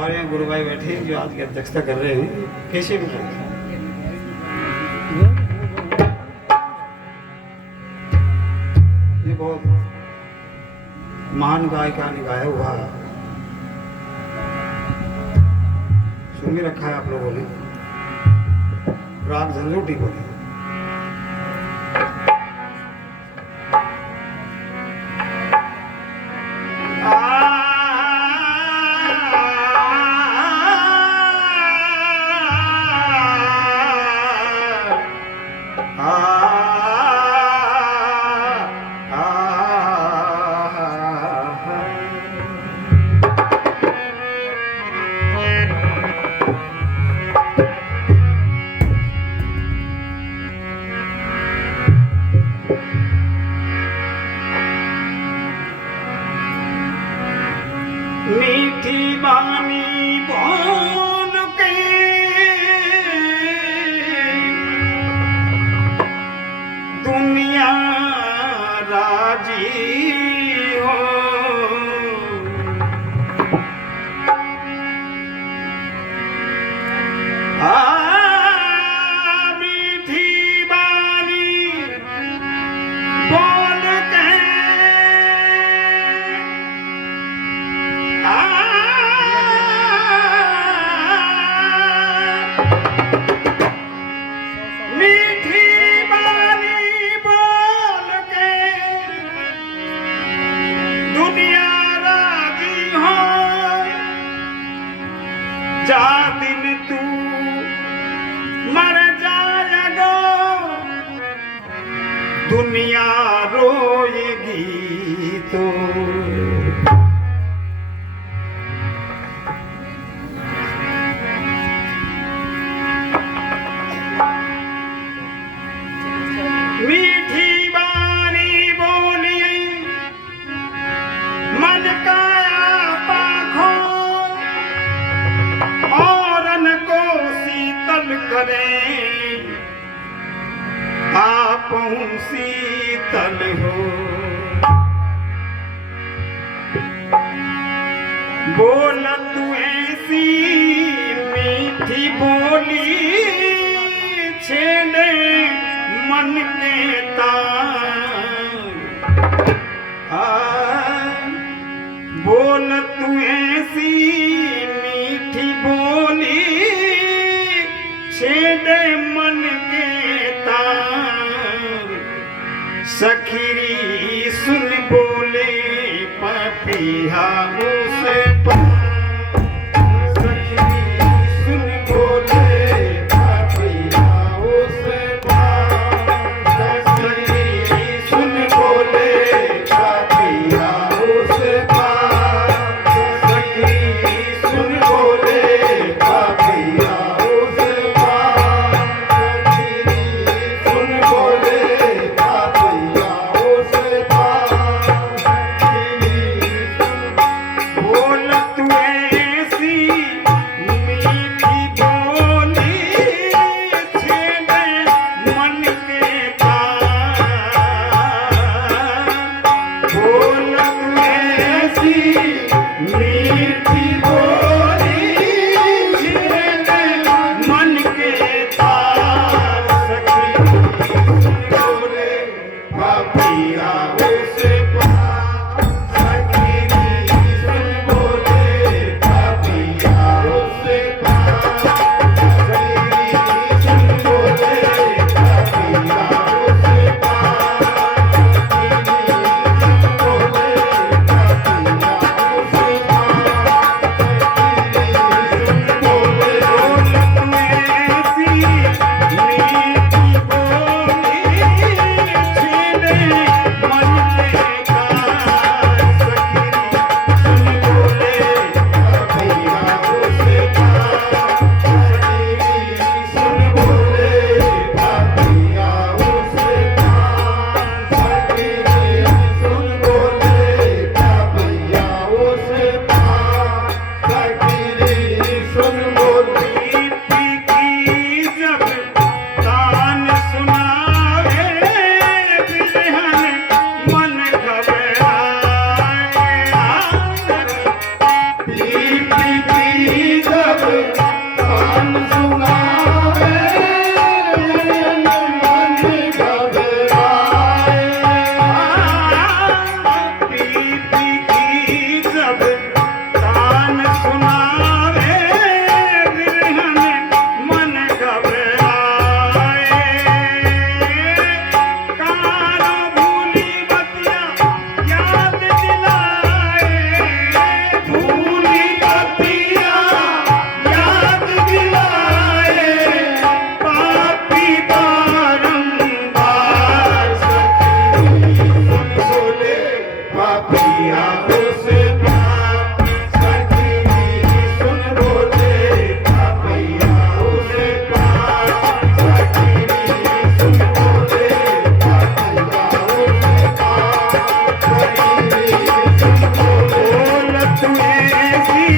हमारे यहाँ गुरु भाई बैठे हैं जो आज की अध्यक्षता कर रहे हैं। कैसे भी लगे ये बहुत महान गायिका ने गाया हुआ सुन भी रखा है आप लोगों ने। राग झंझोटी बोले मीठी बानी बोल के दुनिया राजी हो। मीठी बानी बोल के मीठी बानी बोल के दुनिया राजी हो। जा दिन तू मर जाएगा दुनिया रोएगी तो। मीठी बानी बोली मन का पाखो औरन को शीतल करे आप शीतल हो। बोल तू ऐसी मीठी बोली छेड़े मन के तार। बोल तू ऐसी मीठी बोली छेड़े मन के तार। सखी सुन बोले पपिया उसे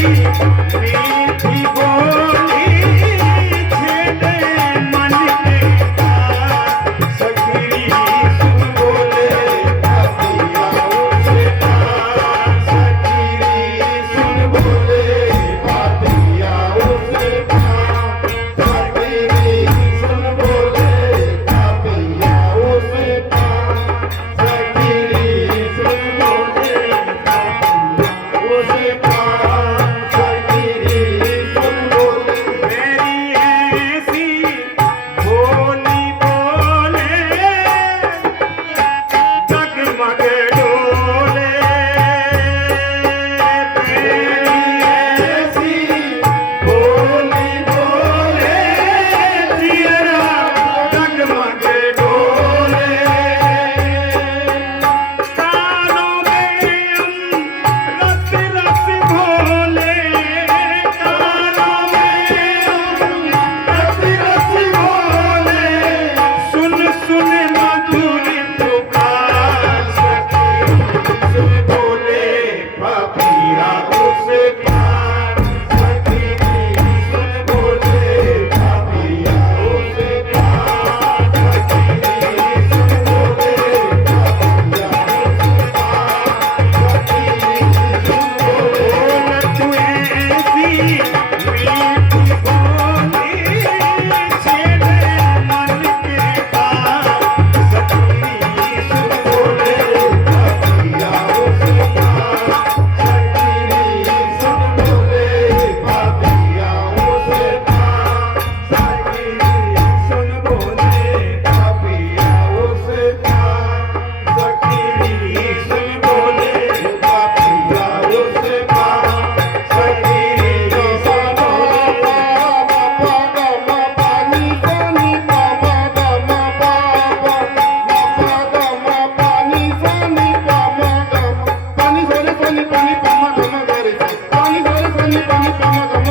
मीठी बोली छेड़े मन के तार सखी सुन बोले पापिया उसे पार सखी सुन बोले पापिया उसे पार सखी सुन बोले पापिया उसे पार सखी सुन बोले पापिया उसे पार सखी सुन बोले मेरी ऐसी बोली बोले डगमग डोले मेरी ऐसी बोली बोले जियरा डगमग डोले कानों में रस रस घोले कानों में रस रस घोले सुन सुन मधुर पुकार सखी सुन बोले पापिया उसे पार सखी सुन बोले पापिया उसे पार सखी सुन बोले पापिया उसे पार सखी सुन बोले तू ऐसी मीठी बोली छेड़े मन के तार सखी सुन बोले पापिया उसे पार सखी सुन बोले पापिया उसे पार सखी सुन बोले पापिया उसे पार सखी सुन बोले पापिया उसे पार सखी सुन बोले Pani